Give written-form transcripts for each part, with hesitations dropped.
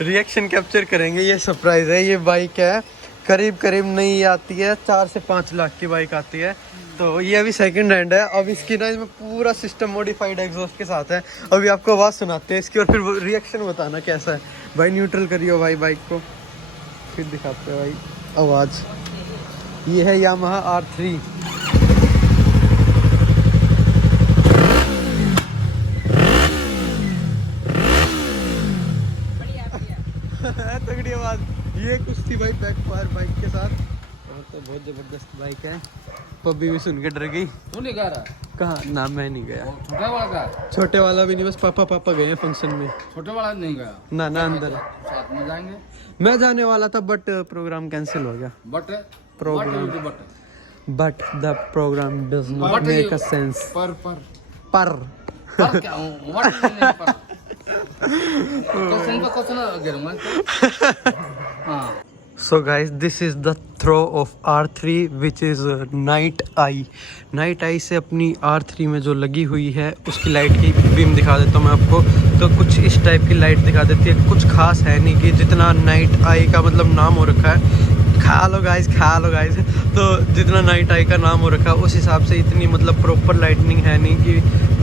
Reaction capture करेंगे। ये surprise है। ये बाइक है करीब नई आती है 4 से 5 लाख की बाइक आती है। तो ये अभी सेकंड हैंड है। अब इसकी ना इसमें पूरा सिस्टम मॉडिफाइड एग्जॉस्ट के साथ है। अभी आपको आवाज़ सुनाते हैं इसकी और फिर रिएक्शन बताना कैसा है। भाई न्यूट्रल करियो भाई बाइक को, फिर दिखाते हैं भाई आवाज़। ये है यामाहा R3। तगड़ी आवाज़। ये कुछ थी भाई बैक फायर बाइक के साथ। और तो बहुत ज़बरदस्त बाइक है। पब्बी भी सुन के डर गई। तू नहीं गया? कहाँ ना, मैं नहीं गया। छोटा वाला का? छोटे वाला भी नहीं, बस पापा गए हैं फंक्शन में। छोटे वाला नहीं गया ना अंदर साथ में जाएंगे। मैं जाने वाला था बट प्रोग्राम कैंसिल हो गया। But the program does not make a sense. पर क्या So guys, this is the throw of R3 which is night eye। Night I से अपनी R3 में जो लगी हुई है उसकी लाइट की बीम दिखा देता हूँ मैं आपको। तो कुछ इस टाइप की लाइट दिखा देती है। कुछ खास है नहीं कि जितना नाइट आई का मतलब नाम हो रखा है, खा लो गाइस। तो जितना नाइट आई का नाम हो रखा है उस हिसाब से इतनी मतलब प्रॉपर लाइटनिंग है नहीं कि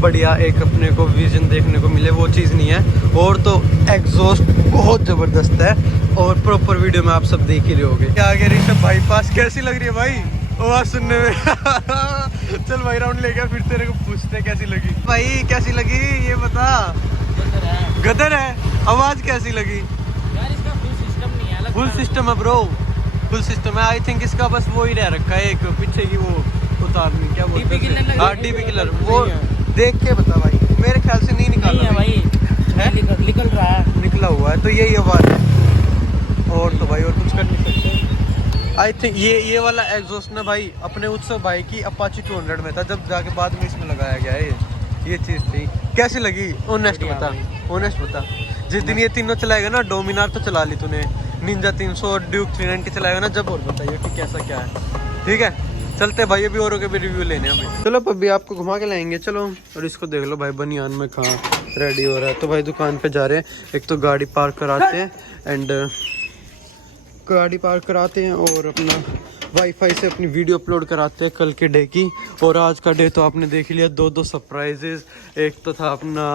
बढ़िया एक अपने को विजन देखने को मिले, वो चीज़ नहीं है। और तो एग्जॉस्ट बहुत ज़बरदस्त है और प्रॉपर वीडियो में आप सब देख ही रहे होगे। क्या आगे ऋषभ भाई पास कैसी लग रही है भाई आवाज़ सुनने में? चल भाई राउंड ले गया, फिर तेरे को पूछते हैं कैसी लगी। भाई कैसी लगी ये बता। गदर है। आवाज़ कैसी लगी? यार इसका फुल सिस्टम नहीं है। फुल सिस्टम है ब्रो, फुल सिस्टम है। आई थिंक इसका बस वो ही रह रखा है, एक पीछे की वो उतारनी क्या बोलते हैं। हाँ डीपी किलर। वो देख के बता भाई, मेरे ख्याल से नहीं निकाला है भाई। है? निकल रहा है, निकला हुआ है। तो यही आवाज़ है और तो भाई और कुछ कर नहीं सकते। आई थिंक ये वाला एग्जॉस्ट ना भाई अपने उत्सव भाई की अपाची 200 में था, जब जाके बाद में इसमें लगाया गया है। ये चीज़ थी। कैसी लगी? ऑनेस्ट बता। जिस दिन ये तीनों चलाएगा ना, डोमिनार तो चला ली तूने, निंजा 300 और ड्यूक 390 चलाएगा ना, जब और बताइए कि कैसा क्या है। ठीक है चलते भाई, अभी औरों के भी रिव्यू लेने हमें। चलो अभी आपको घुमा के लाएंगे। चलो। और इसको देख लो भाई बनियान में कहाँ रेडी हो रहा है। तो भाई दुकान पे जा रहे हैं। एक तो गाड़ी पार्क कराते हैं और अपना वाईफाई से अपनी वीडियो अपलोड कराते हैं कल के डे की। और आज का डे तो आपने देख लिया, दो सरप्राइजेस। एक तो था अपना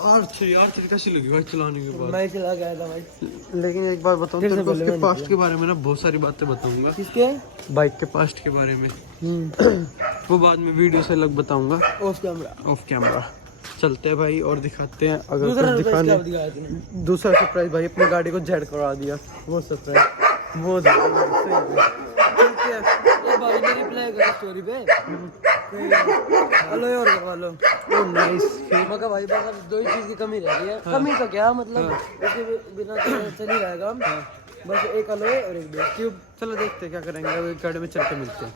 R3 कैसी लगी भाई चलाने के बाद? मैं चला गया था भाई। लेकिन एक बार बताऊँ तेरे को, उसके पास्ट के बारे में ना बहुत सारी बातें बताऊंगा। किसके? बाइक के पास्ट के बारे में। वो बाद में वीडियो से अलग बताऊंगा ऑफ कैमरा। चलते हैं भाई और दिखाते हैं। अगर कुछ दिखाने दूसरा सरप्राइज भाई, अपनी गाड़ी को जेड करवा दिया। वो सरप्राइज वो रिप्लाई करो स्टोरी पे। हेलो यार हेलो। ओ नाइस। मगर भाई बस दो ही चीज की कमी रह रही है। कमी तो क्या मतलब इसके बिना तो चल ही रहेगा। बस एक अलोए और एक बेस क्यूब। चलो देखते हैं क्या करेंगे, गाड़ी में चल के मिलते हैं।